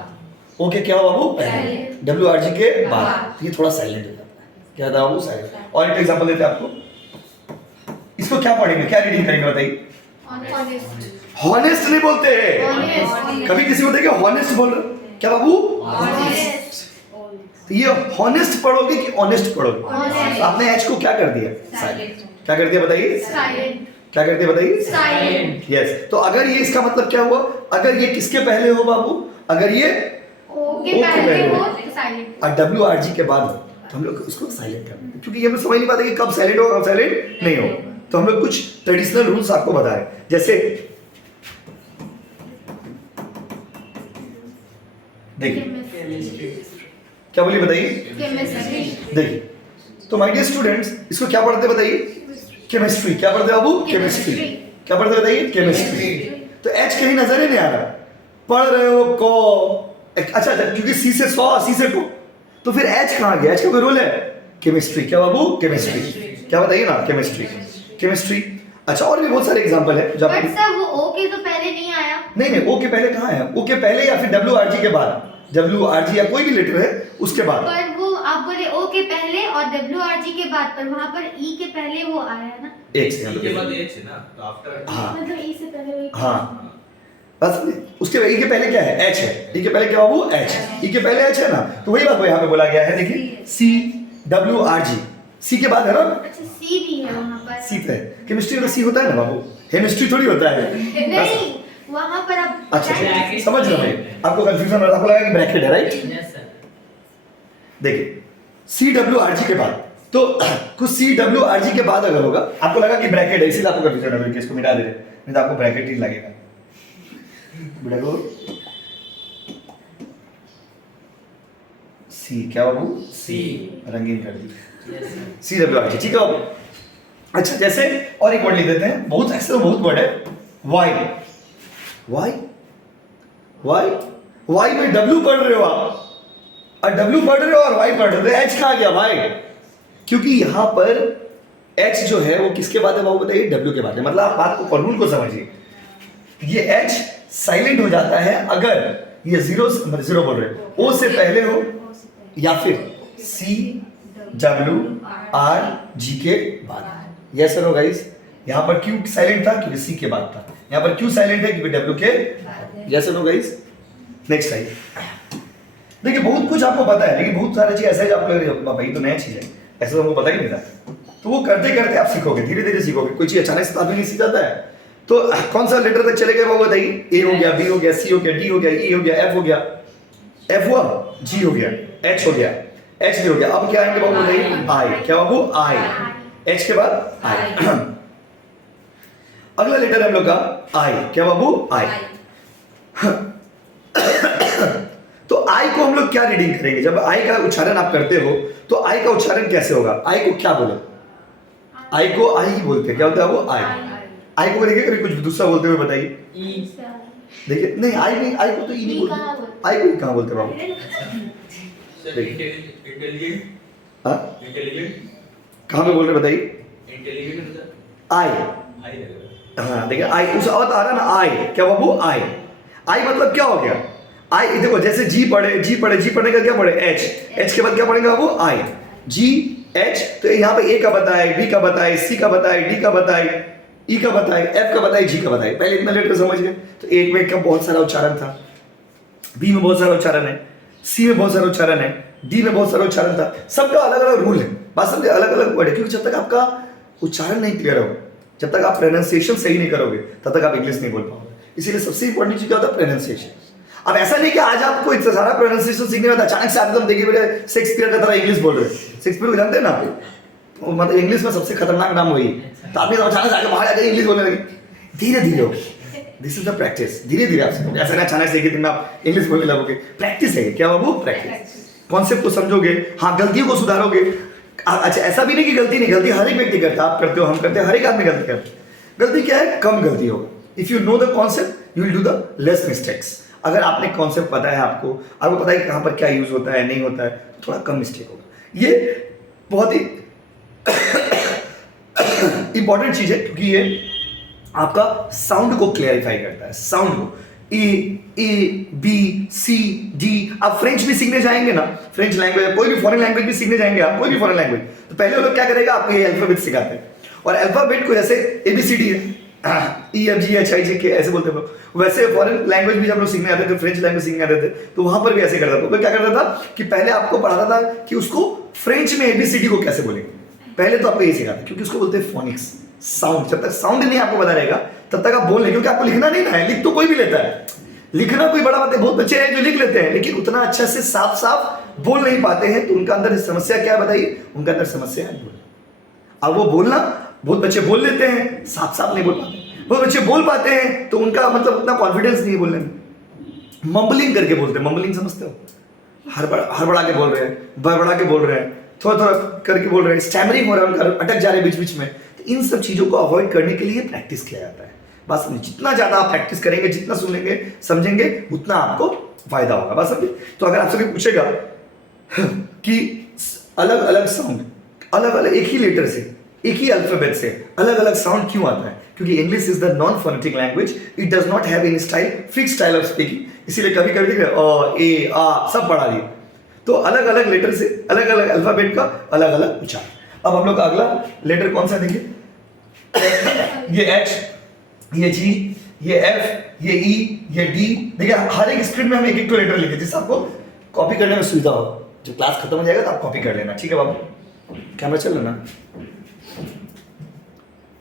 ओ के क्या हो बाबू? पहले। डब्ल्यू आर जी के बाद, तो ये थोड़ा साइलेंट हो जाता है। क्या था बाबू? साइलेंट। और एक एग्जांपल देते हैं आपको। इसको क्या पढ़ेंगे, क्या रीडिंग करेंगे बताइए? हॉनेस्ट नहीं बोलते हैं। कभी किसी को देखे हॉनेस्ट बोल रहे? क्या बाबू? तो ये हॉनेस्ट पढ़ोगे कि ऑनेस्ट पढ़ोगे? तो आपने एच को क्या कर दिया? साइलेंट। क्या कर दिया बताइए? साइलेंट। क्या कर दिया बताइए? साइलेंट। यस। तो अगर ये, इसका मतलब क्या हुआ? अगर ये किसके पहले हो बाबू? अगर ये ओ के पहले हो तो साइलेंट, और डब्ल्यू आर जी के बाद हो, तो हम लोग उसको साइलेंट करते हैं, क्योंकि हम लोग समझ नहीं पाते कि कब साइलेंट हो कब साइलेंट नहीं हो। तो हम लोग कुछ ट्रेडिशनल रूल्स आपको बताए, जैसे देखिए, क्या बोलिए बताइए? केमिस्ट्री। देखिए, तो माय डियर स्टूडेंट्स, इसको क्या पढ़ते बताइए? केमिस्ट्री। क्या पढ़ते बाबू? केमिस्ट्री। क्या पढ़ते बताइए? केमिस्ट्री। तो एच कहीं नजर ही नहीं आ रहा, पढ़ रहे हो को। अच्छा, क्योंकि सी से सौ, सी से को, तो फिर एच कहाँ गया? एच का कोई रोल है? केमिस्ट्री। क्या बाबू? केमिस्ट्री। क्या बताइए ना? केमिस्ट्री। केमिस्ट्री। अच्छा, और भी बहुत सारे एग्जांपल है जब बट सर वो ओ के तो पहले नहीं आया। नहीं, ओ के पहले कहाँ है? ओ के पहले या फिर डब्ल्यू आर जी के बाद? डब्ल्यू आर जी या कोई भी लेटर है उसके बाद। पर वो आप बोले ओ के पहले और डब्ल्यू आर जी के बाद, पर वहाँ पर ई के पहले वो आया है ना। एक सेकंड के बाद एच है ना, तो आफ्टर हाँ मतलब ई से पहले वो हाँ, बस उसके ई के पहले क्या है? एच है। ई के पहले क्या बाबू? एच। ई के पहले एच है ना, तो वही बात को यहाँ पे बोला गया है। देखिए, सी डब्ल्यू आर जी, सी के बाद है ना? अच्छा सी भी है वहाँ पर। सी पे केमिस्ट्री में सी होता है ना बाबू, केमिस्ट्री थोड़ी होता है। नहीं, वहाँ पर आप अच्छा, बताएं। समझ रहे भाई? आपको कंफ्यूजन हो रहा, आपको लगा कि ब्रैकेट है, राइट? Yes sir. देखिए, सी डब्ल्यू आर जी के बाद, तो कुछ सी डब्ल्यू आर जी के बाद अगर होगा, आपको लगा कि ब्रैकेट है, इसीलिए आपको कंफ्यूजन हो, इसको मिटा दे रहे, नहीं तो आपको ब्रैकेट ही लगेगा। देखो, सी क्या बाबू? सी। रंगीन कर दी, yes sir. C W R G, ठीक है बाबू? अच्छा, जैसे और एक वर्ड लिख देते हैं, बहुत ऐसे तो बहुत वर्ड है। वाई। वाई वाई वाई में डब्ल्यू पढ़ रहे हो आप, और डब्ल्यू पढ़ रहे हो और वाई पढ़ रहे हो, एच कहाँ गया भाई? क्योंकि यहां पर एच जो है वो किसके बाद है बाबू बताइए? डब्ल्यू के बाद है। मतलब आप बात को फॉर्मूल को समझिए, ये एच साइलेंट हो जाता है अगर ये जीरो बोल रहे हो, ओ से पहले हो या फिर सी डब्ल्यू आर जी के बाद। यस सर गाइस, यहां पर क्यों साइलेंट था? क्योंकि सी के बाद था। यहां पर क्यों साइलेंट है? क्योंकि डब्ल्यू के। Yes sir guys, next slide. देखिए, बहुत कुछ आपको पता है, लेकिन बहुत सारी चीज ऐसा है आपको लग रही है भाई तो नया चीज है, ऐसा तो हमको पता ही नहीं था। तो वो करते करते आप सीखोगे, धीरे धीरे सीखोगे। कोई चीज अचानक से आदमी नहीं सीख जाता है। तो कौन सा लेटर तक चले गए वो बताइए? ए हो गया, बी हो गया, सी हो गया, डी हो गया, ई हो गया, एफ हो गया, एफ हुआ, जी हो गया, एच हो गया, एच भी हो गया। अब क्या आएंगे बाबू बताइए? आई। क्या बाबू? आई। एच के बाद आई। अगला लेटर हम लोग का आई। क्या बाबू? आई। तो आई को हम लोग क्या रीडिंग करेंगे? जब आई का उच्चारण आप करते हो तो आई का उच्चारण कैसे होगा? आई को क्या बोलो? आई को आई ही बोलते हैं। क्या होता है वो? आई। आई को देखिए कभी कुछ दूसरा बोलते हुए बताइए। देखिए, नहीं आई नहीं, आई को तो ई नहीं बोलते। आई को कहाँ बोलते बाबू? Sir intelligent. हाँ, इंटेलिजेंट। कहाँ पे बोल रहे बताइए? Intelligent sir. आई। आई लगेगा। हाँ देखिए, आई उस आवत आ रहा ना, आई। क्या बाबू? आई। आई मतलब क्या हो गया? आई देखो, जैसे जी पढ़े, जी पढ़े, जी पढ़ने का क्या पढ़े? एच। एच के बाद क्या पढ़ेगा बाबू? आई। जी एच। तो यहाँ पे ए का बताए, बी का बताए, सी का बताए, डी का बताए, ई का बताए, एफ का बताए, जी का बताए। पहले इतना लेटर समझ गए। तो एक में का बहुत सारा उच्चारण था, बी में बहुत सारा उच्चारण है, सी में बहुत सारा उच्चारण है, डी में बहुत सारा उच्चारण था। सबका अलग अलग रूल है, बात समझे? अलग अलग वर्ड है, क्योंकि जब तक आपका उच्चारण नहीं क्लियर हो, जब तक आप प्रोनाउंसिएशन सही नहीं करोगे, तब तक आप इंग्लिश नहीं बोल पाओगे। इसीलिए सबसे इंपॉर्टेंट चीज क्या होता है? प्रोनाउंसिएशन। अब ऐसा नहीं कि आज आपको इतना सारा प्रोनाउंसिएशन सीखने में अचानक से आप एकदम देखिए बेटे शेक्सपियर का तरह इंग्लिश बोल रहे हैं। शेक्सपियर को जानते हैं ना आप? वो मतलब इंग्लिश में सबसे खतरनाक नाम वही है। तो आपने अचानक से आगे बाहर आकर इंग्लिश बोलने लगे, धीरे धीरे हो। दिस इज द प्रैक्टिस, धीरे धीरे आप सीखोगे। ऐसा नहीं अचानक से एक ही दिन में आप इंग्लिश बोलने लगोगे। प्रैक्टिस है क्या बाबू? प्रैक्टिस। कॉन्सेप्ट को समझोगे, हाँ गलतियों को सुधारोगे। अच्छा ऐसा भी नहीं कि गलती नहीं, गलती हर एक व्यक्ति करता है। आप करते हो, हम करते हैं, हर एक आदमी गलती करता है। गलती क्या है? कम गलती होगा। If you know the concept you will do the less mistakes. अगर आपने कॉन्सेप्ट पता है, आपको पता है कि कहाँ पर क्या यूज होता है, नहीं होता है, तो थोड़ा कम मिस्टेक होगा। ये बहुत ही इंपॉर्टेंट चीज है क्योंकि ये आपका साउंड को क्लियरिफाई करता है। साउंड को ए बी सी डी। आप फ्रेंच भी सीखने जाएंगे ना, फ्रेंच लैंग्वेज, कोई भी फॉरेन लैंग्वेज भी सीखने जाएंगे आप, कोई भी फॉरेन लैंग्वेज, तो पहले वो लोग क्या करेगा, आपको ये अल्फाबेट सिखाते हैं। और अल्फाबेट को जैसे ABCD है, EFGHIJK ऐसे बोलते हैं लोग, वैसे फॉरेन लैंग्वेज भी जब लोग सीखने आते थे, फ्रेंच लैंग्वेज सीखने आते थे, तो वहां पर भी ऐसे करता था। तो क्या करता था कि पहले आपको पढ़ाता था कि उसको फ्रेंच में ABCD को कैसे बोलेंगे। पहले तो आपको ये सिखाते, क्योंकि उसको बोलते हैं फोनिक्स, साउंड। जब तक साउंड नहीं आपको पता रहेगा तब तक आप बोल नहीं, क्योंकि आपको लिखना नहीं ना है। लिख तो कोई भी लेता है, लिखना कोई बड़ा बात है। बहुत बच्चे हैं जो लिख लेते हैं लेकिन उतना अच्छा से साफ साफ बोल नहीं पाते हैं। तो उनका अंदर समस्या क्या है बताइए? उनका अंदर समस्या है बोल। अब वो बोलना, बहुत बच्चे बोल लेते हैं, साफ साफ नहीं बोल पाते। बहुत बच्चे बोल पाते हैं तो उनका मतलब उतना कॉन्फिडेंस नहीं है बोलने में, मम्बलिंग करके बोलते हैं। मम्बलिंग समझते हो? हड़बड़ा के बोल रहे हैं, बड़बड़ा के बोल रहे हैं, थोड़ा थोड़ा करके बोल रहे हैं, स्टैमरिंग हो रहा है उनका, अटक जा रहे हैं बीच बीच में। तो इन सब चीजों को अवॉइड करने के लिए प्रैक्टिस किया जाता है। बस जितना ज्यादा आप प्रैक्टिस करेंगे, जितना सुनेंगे समझेंगे, उतना आपको फायदा होगा। बस समझे? तो अगर आपसे कोई पूछेगा कि अलग अलग साउंड, अलग अलग एक ही लेटर से, एक ही अल्फाबेट से अलग अलग साउंड क्यों आता है? क्योंकि English is the non phonetic language. It does not have any style, fix style of speaking. इसीलिए कभी कभी देख रहे अ ए आ सब पढ़ा दिए। तो अलग अलग लेटर से अलग अलग अल्फाबेट का अलग अलग उच्चारण। अब हम लोग अगला लेटर कौन सा देखिए? ये H, ये G, ये F, ये E, ये D। देखिए हर एक स्क्रीन में हम एक एक तो लेटर लिखे जिससे आपको कॉपी करने में सुविधा हो। जब क्लास खत्म हो जाएगा तो आप कॉपी कर लेना, ठीक है बाबू? कैमरा चल रहा ना?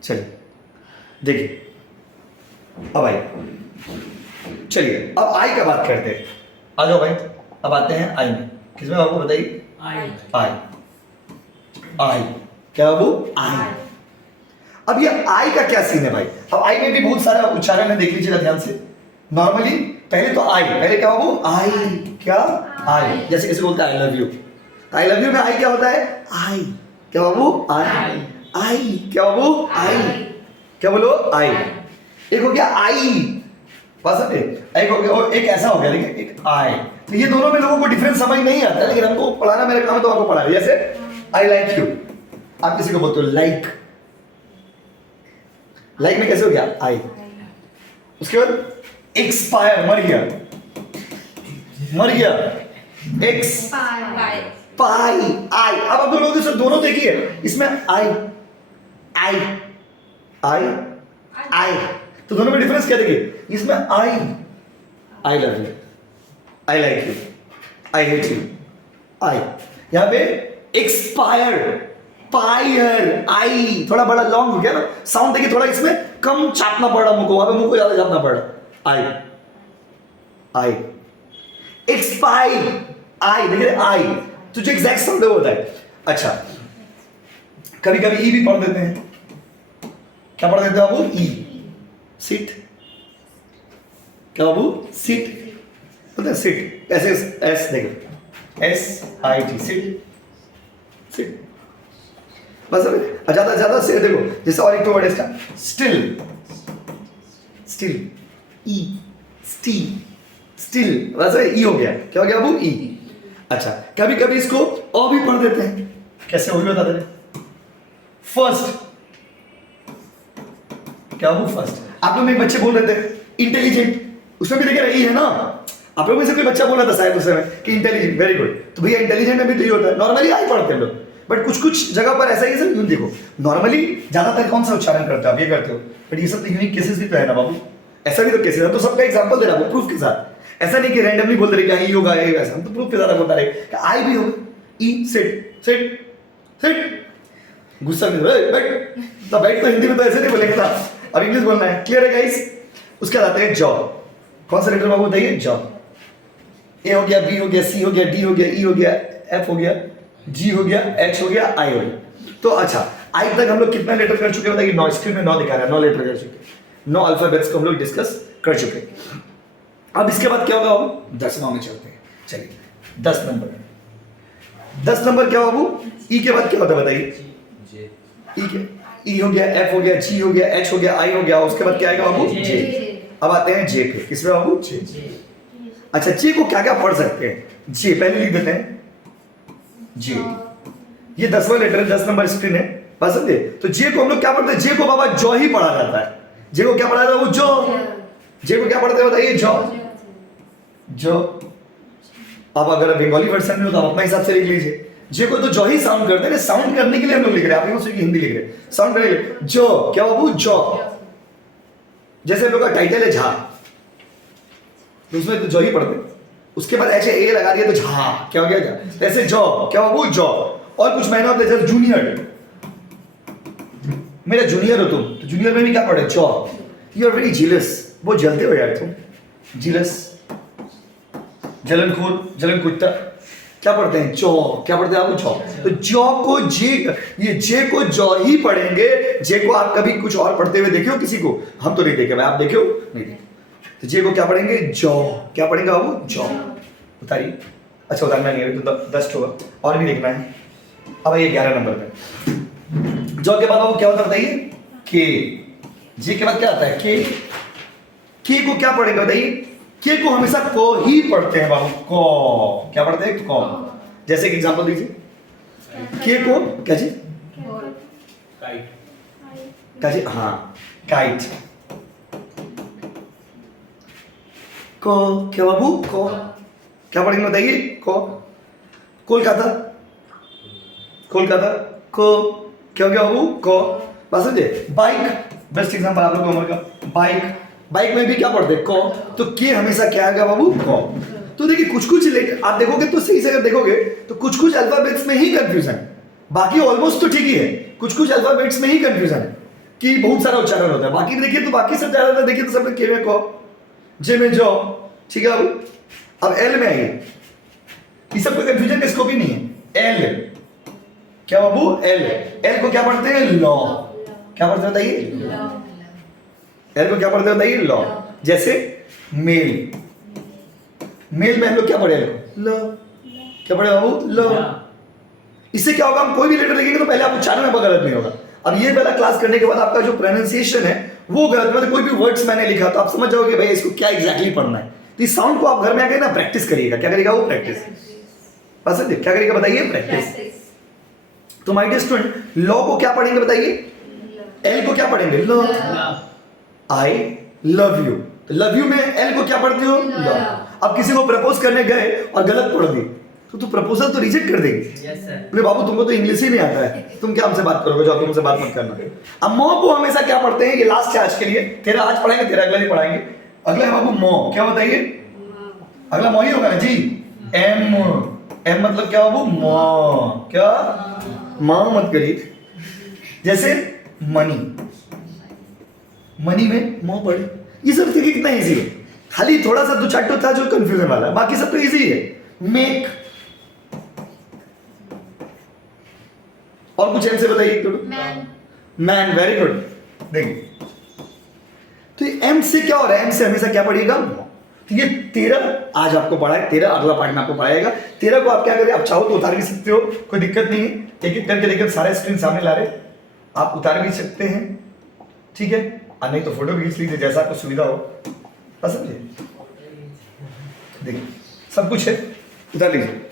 चलिए देखिए, अब आइए, चलिए अब आई का बात करते हैं। आ जाओ भाई, अब आते हैं आई में। किसमें आपको बताइए? आई। आई क्या बाबू? आई। अब ये आई का क्या सीन है भाई? अब आई में भी बहुत सारा उच्चारण है, देख लीजिएगा ध्यान से। नॉर्मली पहले तो आई, पहले क्या बाबू? आई। क्या? आई। जैसे किसी बोलता है आई love you, I love you में आई क्या होता है? आई। क्या बाबू? आई। आई क्या बाबू? आई। क्या बोलो? आई। एक हो गया आई, बस एक हो गया, और एक ऐसा हो गया, लेकिन एक आई। तो ये दोनों में लोगों को डिफरेंस समझ नहीं आता है, लेकिन हमको पढ़ाना मेरा काम है तो आपको पढ़ा है। जैसे आई लाइक यू, आप किसी को बोलते हो लाइक, लाइक में कैसे हो गया? आई। उसके बाद एक्सपायर, मर गया, मर गया, एक्स पाई, आई। अब आप दोनों दोनों देखिए, इसमें आई आई आई आई, तो दोनों में डिफरेंस क्या देखिए? इसमें I love you, I like you, I hate you, I. यहां पे एक्सपायर, पायर, आई थोड़ा बड़ा लॉन्ग हो गया ना साउंड। देखिए थोड़ा इसमें कम चापना पड़ रहा मुंह को, वहां पे मुंह को ज्यादा चापना पड़ रहा। आई आई। एक्सपायर, आई देखिए आई, तो जो एग्जैक्ट साउंड होता है। अच्छा कभी कभी ई भी पढ़ देते हैं। क्या पढ़ देते हो बाबू? ई। सिट, क्या बाबू? सिट बोलते हैं, सिट। ऐसे एस देखो, SIT, सिट, सिट। बस अब ज्यादा ज्यादा से देखो, जैसे और एक तो वर्ड है इसका स्टिल, स्टिल, ई, स्टी, स्टिल, बस ई हो गया। क्या हो गया बाबू? ई। अच्छा कभी कभी इसको ओ भी पढ़ देते हैं। कैसे? वो भी बता दे। फर्स्ट, क्या बाबू? फर्स्ट। आप लोग में एक बच्चे बोल रहे थे इंटेलिजेंट, उसमें भी देखिए ई है ना। आप लोग में से कोई बच्चा बोल रहा था शायद उस समय कि इंटेलिजेंट, वेरी गुड। तो भैया इंटेलिजेंट में भी तो ये होता है। नॉर्मली आई पढ़ते हैं लोग, बट कुछ कुछ जगह पर ऐसा ही है। यूं देखो, नॉर्मली ज्यादातर कौन सा उच्चारण करते हो आप? ये करते हो, बट ये सब तो यूनिक केसेस भी तो है ना बाबू। ऐसा भी तो केसेस है, तो सबका एग्जांपल दे रहा हूं प्रूफ के साथ। ऐसा नहीं कि रैंडमली बोल रहे कि ई होगा, ये वैसा, हम तो प्रूफ के साथ बता रहे कि आई भी होगा। ई, सिट, सिट, सिट। गुस्सा नहीं हो बैठ, तो बैठ तो हिंदी में तो ऐसे नहीं बोलेंगे ना, और इंग्लिश बोलना है। क्लियर है गाइस? उसके बाद आते हैं जॉब। कौन सा लेटर बाबू बताइए? जॉब। ए हो गया, बी हो गया, सी हो गया, डी हो गया, ई हो गया, एफ हो गया, जी हो गया, एच हो गया, आई हो गया। तो अच्छा, आई तक हम लोग कितना लेटर कर चुके हैं बताइए? 9, स्क्रीन में 9 दिखा रहा है, 9 लेटर कर चुके, 9 अल्फाबेट्स को हम लोग डिस्कस कर चुके हैं। अब इसके बाद क्या होगा बाबू? 10वां में चलते हैं। चलिए 10 नंबर, 10 नंबर क्या बाबू? ई के बाद क्या होता है बताइए? जे ई के, ई हो गया, एफ हो गया, जी हो गया, एच हो गया, आई हो गया, उसके बाद क्या आएगा बाबू? जे। अब आते हैं जे पे। किसमें बाबू? जे। अच्छा, जे को क्या क्या पढ़ सकते हैं? जे पहले लिख देते हैं, जे। ये 10वां लेटर है, 10 नंबर स्क्रीन है, बात समझे? तो जे को हम लोग क्या पढ़ते हैं? जे को बाबा जौ ही पढ़ा जाता है। जे को क्या पढ़ा जाता है? वो जौ। जे को क्या पढ़ते हैं बताइए? जौ। जौ। अब अगर बंगाली वर्सन में हो तो आप अपने हिसाब से लिख लीजिए। जे को तो जौ ही साउंड करते हैं, साउंड करने के लिए हम लोग लिख रहे हैं, आप लोग हिंदी लिख रहे हैं, साउंड करने के लिए। जौ क्या बाबू? जौ। जैसे हम लोग का टाइटल है झा, तो उसमें तो जौ ही पढ़ते हैं। उसके बाद ऐसे ए लगा दिया तो झा, क्या हो गया? झा। ऐसे जौ क्या बाबू? जौ। और कुछ महीना होते हैं जूनियर, मेरा जूनियर हो तुम, तो जूनियर में भी क्या पढ़े? जौ। यू आर वेरी जीलस, वो जलते हो यार तुम, जीलस, जलनखोर, जलन कुत्ता, क्या पढ़ते हैं? जौ। क्या पढ़ते हैं आप? जौ। तो जौ को जे, ये जे को जौ ही पढ़ेंगे। जे को आप कभी कुछ और पढ़ते हुए देखे हो किसी को? हम तो नहीं देखे भाई, आप देखे हो? नहीं देखे। तो जे को क्या पढ़ेंगे? जौ। क्या पढ़ेंगे बाबू? जौ। उतारिए। अच्छा उतारना नहीं है तो डस्ट होगा, और भी देखना है। अब ये 11 नंबर पे जौ के बाद बाबू क्या होता है बताइए? के। जे के बाद क्या आता है? के। के को क्या पढ़ेंगे बताइए? के को हमेशा को ही पढ़ते हैं बाबू, को। क्या पढ़ते हैं? को। जैसे कि एग्जांपल दीजिए। के को क्या जी? काइट क्या जी? हाँ, काइट। को क्या बाबू? को। क्या पढ़ेंगे बताइए? को। कोलकाता, कोलकाता, को। क्या हो गया बाबू? को। बस समझे? बाइक, बेस्ट एग्जांपल आप लोग को उम्र का। बाइक, बाइक में भी क्या पढ़ते हैं? को। तो के हमेशा क्या आएगा बाबू? को। तो देखिए कुछ कुछ आप देखोगे तो सही से अगर देखोगे तो कुछ कुछ अल्फाबेट्स में ही कंफ्यूजन है, बाकी ऑलमोस्ट तो ठीक ही है। कुछ कुछ अल्फाबेट्स में ही कंफ्यूजन है कि बहुत सारा उच्चारण होता है। बाकी देखिए तो बाकी सब ज्यादातर देखिए तो सब में के में को, जे में जो, ठीक है बाबू। अब एल में आइए, ये सब कोई कंफ्यूजन का स्कोप ही नहीं है। एल क्या बाबू? एल। एल को क्या पढ़ते हैं? लॉ। क्या पढ़ते हैं बताइए? एल को क्या पढ़ते हैं बताइए? लॉ। जैसे मेल, मेल में हम लोग क्या पढ़े? एल को लॉ। क्या पढ़े बाबू? लॉ। इससे क्या होगा? हम कोई भी लेटर लिखेंगे तो पहले आप उच्चारण में गलत नहीं होगा। अब ये वाला क्लास करने के बाद आपका जो प्रोनाउंसिएशन है वो गलत, मतलब कोई भी वर्ड्स मैंने लिखा तो आप समझ जाओगे भाई इसको क्या एग्जैक्टली पढ़ना है। तो इस साउंड को आप घर में आके ना प्रैक्टिस करिएगा। क्या करिएगा वो? प्रैक्टिस। पसंद है? क्या करिएगा बताइए? प्रैक्टिस। तो माय डियर स्टूडेंट, लॉ को क्या पढ़ेंगे बताइए? एल को क्या पढ़ेंगे? लॉ। आई लव यू, तो लव यू में एल को क्या पढ़ते हो? लव। अब किसी को प्रपोज करने गए और गलत पढ़ दी तो प्रपोजल तो रिजेक्ट कर देगी। Yes sir. बोले बाबू तुमको तो इंग्लिश ही नहीं आता है, तुम क्या हमसे बात करोगे? जो तुमसे बात मत करना। अब मो को हमेशा क्या पढ़ते हैं? ये लास्ट है आज के लिए, तेरा आज पढ़ाएंगे, तेरा अगला नहीं पढ़ाएंगे। अगला है बाबू मो। क्या बताइए? अगला मो ही होगा ना जी। एम, एम मतलब क्या बाबू? मो। क्या? मां मत करिए। जैसे मनी, मनी में मो पढ़े। ये सब देखिए कितना इजी है, खाली थोड़ा सा दो चार्टो था जो कंफ्यूजन वाला है, बाकी सब तो इजी है। मेक, और कुछ एम से बताइए? मैन। Man, very good. देखिए तो ये एम से क्या हो रहा है? एम से हमेशा क्या पढ़िएगा? तो ये 13 आज आपको पढ़ा है, 13 अगला पार्ट में आपको पढ़ाएगा। 13 को आप क्या करें? आप चाहो तो उतार भी सकते हो, कोई दिक्कत नहीं है। एक एक करके देखिए, सारे स्क्रीन सामने ला रहे, आप उतार भी सकते हैं, ठीक है। और नहीं तो फोटो भी खींच लीजिए, जैसा आपको सुविधा हो। पसंद है? देखिए सब कुछ है, उतार लीजिए।